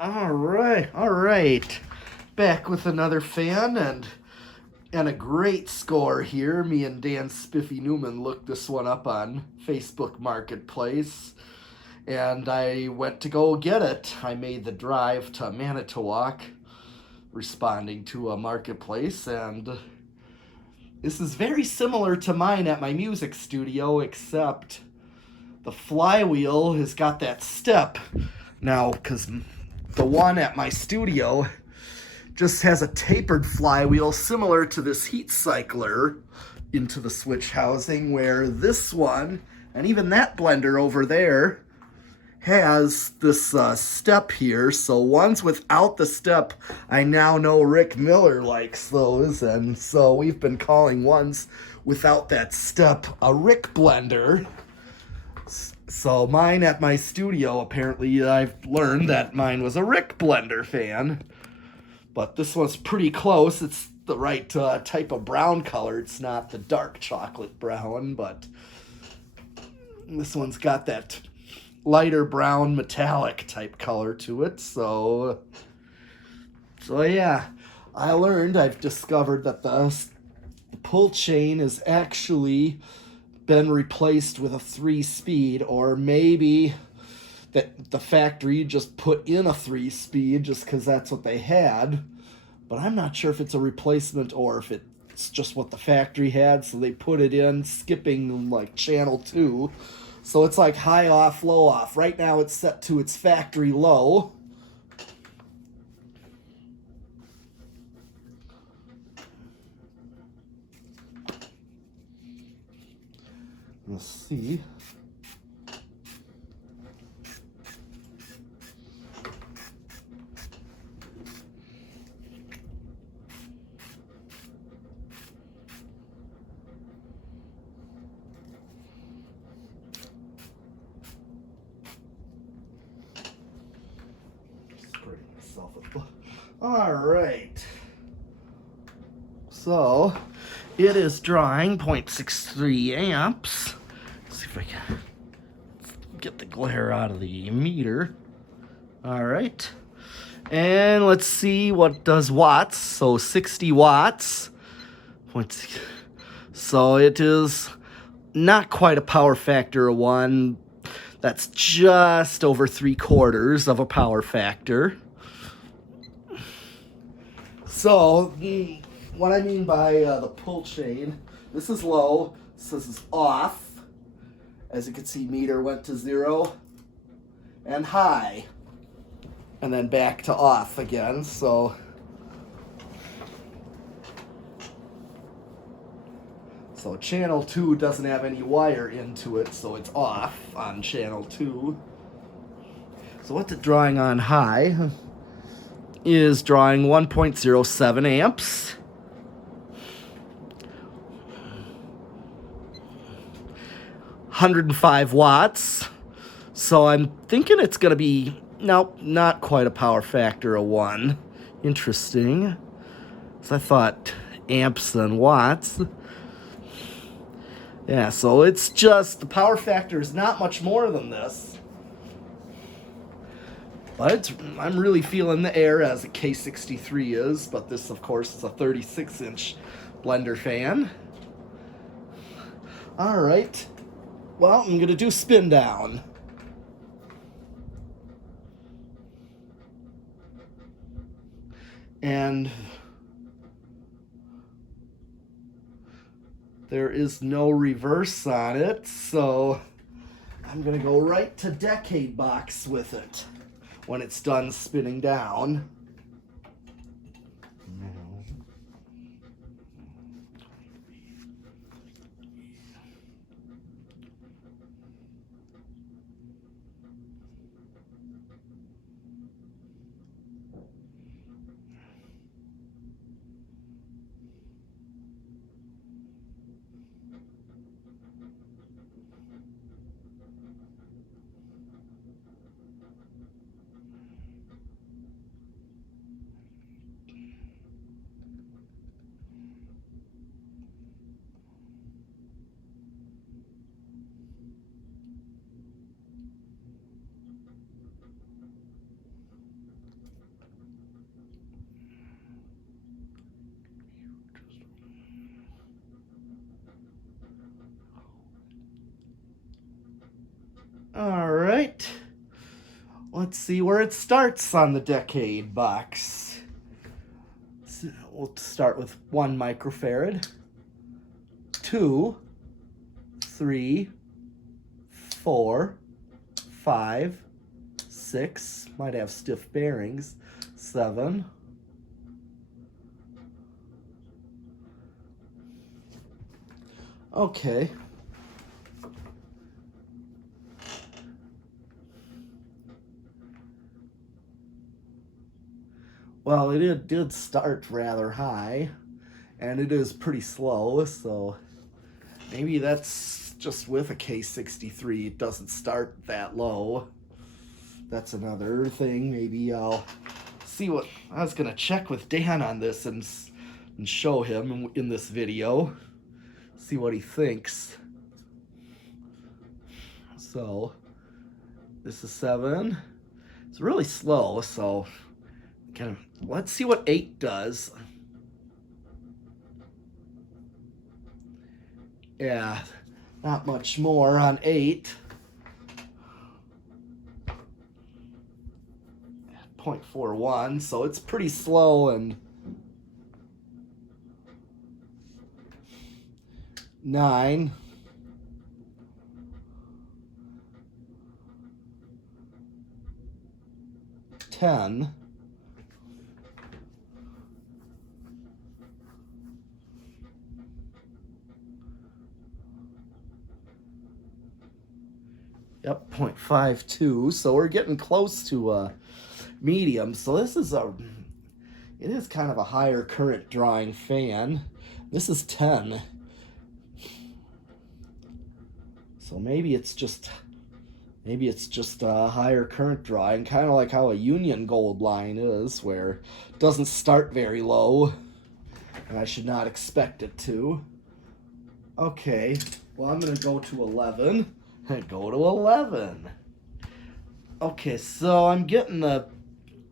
All right. Back with another fan and a great score here. Me and Dan Spiffy Newman looked this one up on Facebook Marketplace, and I went to go get it. I made the drive to Manitowoc, responding to a marketplace, and this is very similar to mine at my music studio, except the flywheel has got that step now, because the one at my studio just has a tapered flywheel similar to this heat cycler into the switch housing, where this one, and even that blender over there, has this step here. So ones without the step, I now know Rick Miller likes those, and so we've been calling ones without that step a Rick blender. So mine at my studio, apparently I've learned that mine was a Rick blender fan. But this one's pretty close. It's the right type of brown color. It's not the dark chocolate brown, but this one's got that lighter brown metallic type color to it. So yeah, I've discovered that the pull chain is actually been replaced with a 3-speed, or maybe that the factory just put in a 3-speed just because that's what they had. But I'm not sure if it's a replacement or if it's just what the factory had, so they put it in, skipping like channel 2. So it's like high off, low off. Right now it's set to its factory low. Let's see. All right. So it is drawing 0.63 amps. Let's see if I can get the glare out of the meter. All right. And let's see what does watts. So 60 watts. So it is not quite a power factor of 1. That's just over 3/4 of a power factor. So what I mean by the pull chain, this is low, this is off. As you can see, meter went to 0, and high, and then back to off again. So channel 2 doesn't have any wire into it, so it's off on channel 2. So what's it drawing on high? Is drawing 1.07 amps. $105. So I'm thinking it's going to be, nope, not quite a power factor of 1. Interesting. So I thought amps and watts. Yeah, so it's just, the power factor is not much more than this. But I'm really feeling the air, as a K63 is, but this, of course, is a 36-inch blender fan. All right. Well, I'm going to do spin down. And there is no reverse on it, so I'm going to go right to decade box with it when it's done spinning down. let's see where it starts on the decade box. So we'll start with 1 microfarad, 2, 3, 4, 5, 6, might have stiff bearings, 7, okay. Well, it did start rather high, and it is pretty slow, so maybe that's just with a K63. It doesn't start that low. That's another thing. Maybe I'll see what... I was going to check with Dan on this and show him in this video. See what he thinks. So, this is 7. It's really slow, so... let's see what 8 does. Yeah, not much more on 8. 0.41, so it's pretty slow. And 9. 10. Yep, 0.52. So we're getting close to medium. So this is it is kind of a higher current drawing fan. This is 10. So maybe it's just a higher current drawing, kind of like how a Union Gold line is, where it doesn't start very low, and I should not expect it to. Okay, well, I'm going to go to 11. Go to 11. Okay, so I'm getting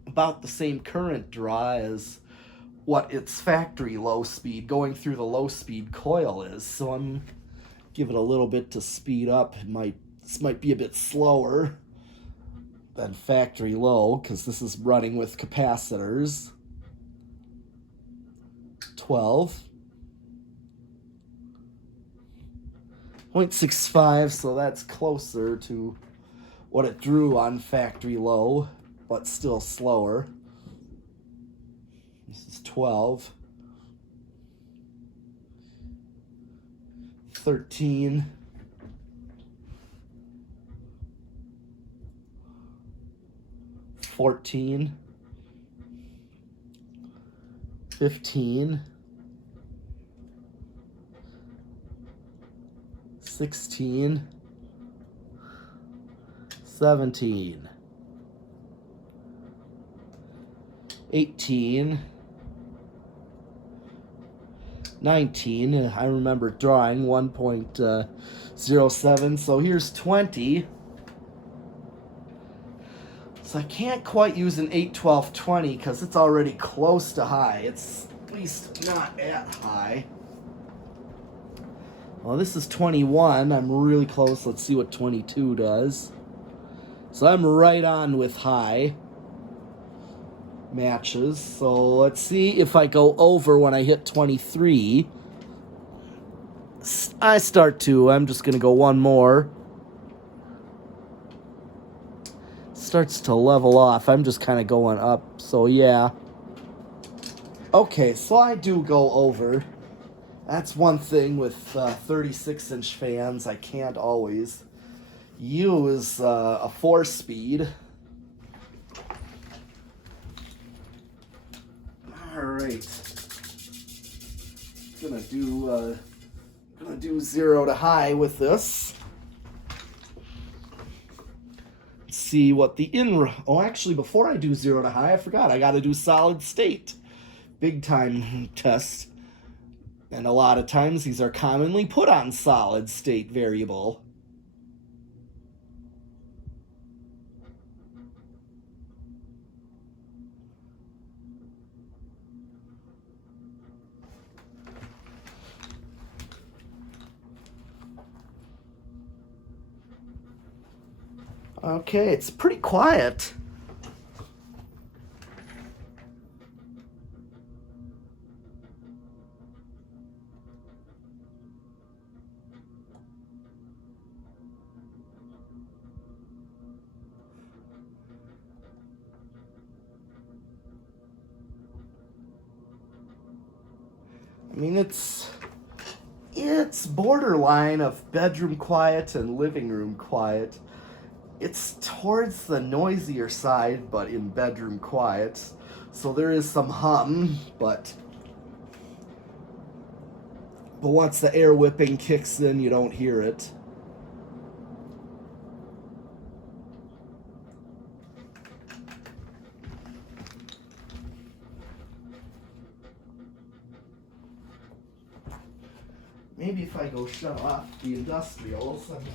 about the same current draw as what its factory low speed going through the low speed coil is. So I'm give it a little bit to speed up. This might be a bit slower than factory low because this is running with capacitors. 12. 0.65, so that's closer to what it drew on factory low, but still slower. This is 12. 13. 14. 15. 16, 17, 18, 19. I remember drawing 1.07, so here's 20. So I can't quite use an 8, 12, 20 because it's already close to high. It's at least not at high. Well, this is 21. I'm really close. Let's see what 22 does. So I'm right on with high. Matches. So let's see if I go over when I hit 23. I start to. I'm just going to go one more. Starts to level off. I'm just kind of going up. So yeah. Okay, so I do go over. That's one thing with 36-inch fans. I can't always use a 4-speed. All right. Gonna do 0 to high with this. See what the oh, actually, before I do 0 to high, I forgot. I got to do solid state. Big time test. And a lot of times these are commonly put on solid state variable. Okay, it's pretty quiet. mean, it's borderline of bedroom quiet and living room quiet. It's towards the noisier side, but in bedroom quiet. So there is some hum, but once the air whipping kicks in, you don't hear it. Maybe if I go shut off the industrials, I'm gonna...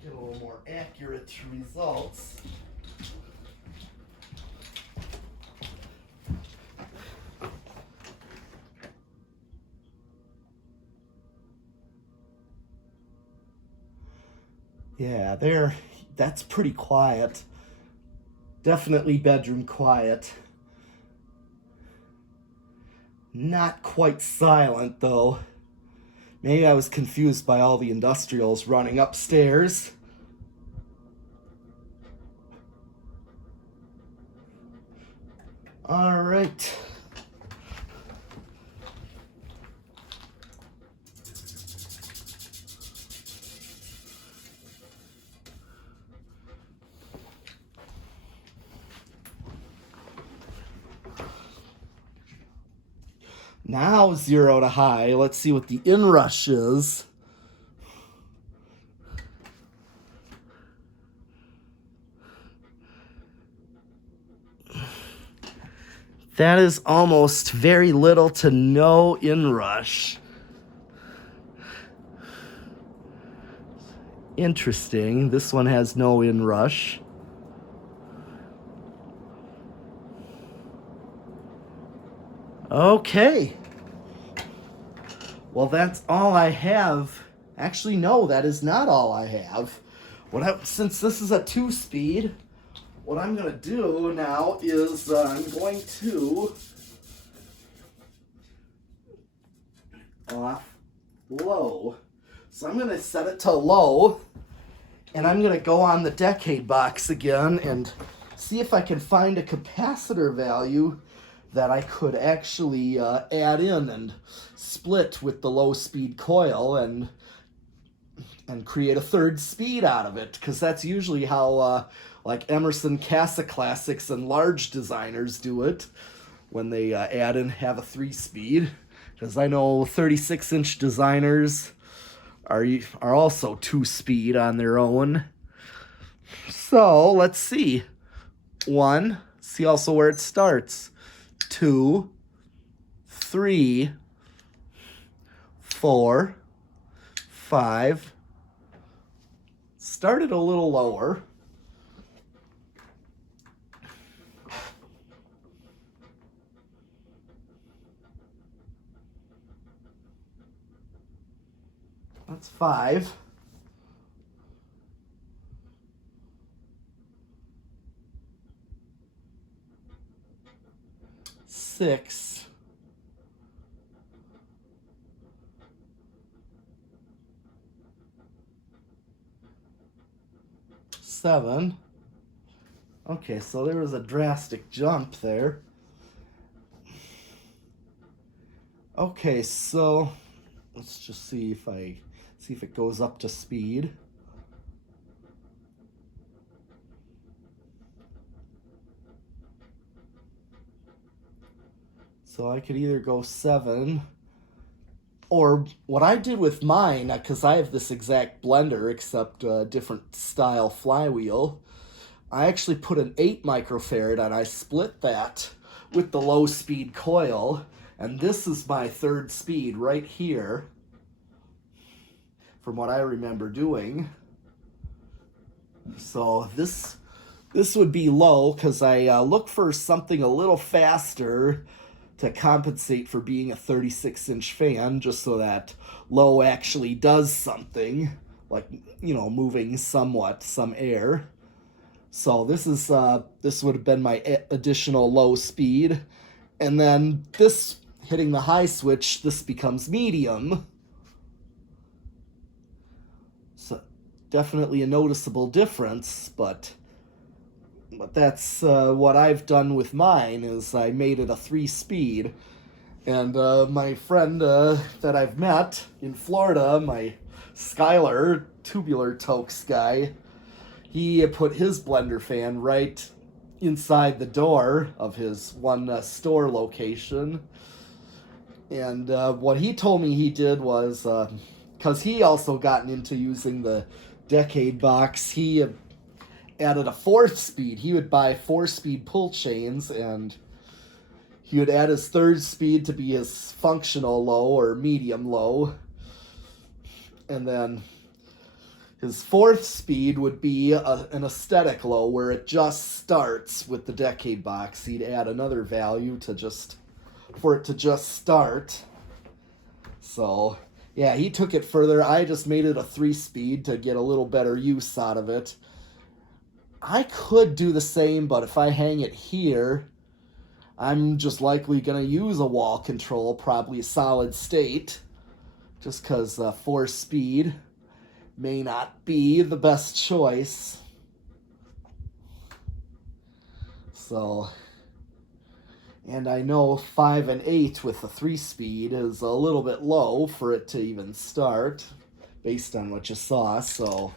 get a little more accurate results. Yeah, that's pretty quiet. Definitely bedroom quiet. Not quite silent, though. Maybe I was confused by all the industrials running upstairs. All right. Now 0 to high. Let's see what the inrush is. That is almost very little to no inrush. Interesting. This one has no inrush. Okay. Well, that's all I have. Actually, no, that is not all I have. Since this is a 2-speed, what I'm going to do now is I'm going to off low. So I'm going to set it to low, and I'm going to go on the decade box again and see if I can find a capacitor value that I could actually add in and split with the low-speed coil and create a 3rd speed out of it, because that's usually how like Emerson Casa Classics and large designers do it when they add and have a 3-speed. Because I know 36-inch designers are also 2-speed on their own. So let's see. 1, see also where it starts. 2, 3, 4, 5. Started a little lower. That's 5. 6. 7. Okay, so there was a drastic jump there. Okay, so let's just see if it goes up to speed. So I could either go 7, or what I did with mine, because I have this exact blender except a different style flywheel, I actually put an 8 microfarad and I split that with the low speed coil, and this is my 3rd speed right here from what I remember doing. So this would be low, because I look for something a little faster to compensate for being a 36-inch fan, just so that low actually does something, like, moving somewhat, some air. So this would have been my additional low speed. And then this hitting the high switch, this becomes medium. So definitely a noticeable difference, but that's what I've done with mine is I made it a 3-speed. And my friend that I've met in Florida, my Skylar tubular Tokes guy, he put his blender fan right inside the door of his one store location. And what he told me he did was, because he also gotten into using the Decade box, he added a 4th speed. He would buy 4-speed pull chains, and he would add his 3rd speed to be his functional low or medium low. And then his 4th speed would be an aesthetic low where it just starts with the Decade box. He'd add another value for it to just start. So, yeah, he took it further. I just made it a 3-speed to get a little better use out of it. I could do the same, but if I hang it here, I'm just likely going to use a wall control, probably solid state, just because 4-speed may not be the best choice. So, and I know 5 and 8 with the 3-speed is a little bit low for it to even start, based on what you saw. So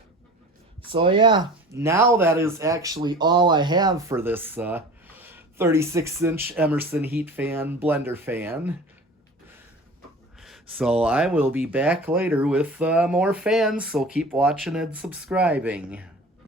yeah, now that is actually all I have for this 36-inch Emerson Heat Fan blender fan. So I will be back later with more fans, so keep watching and subscribing.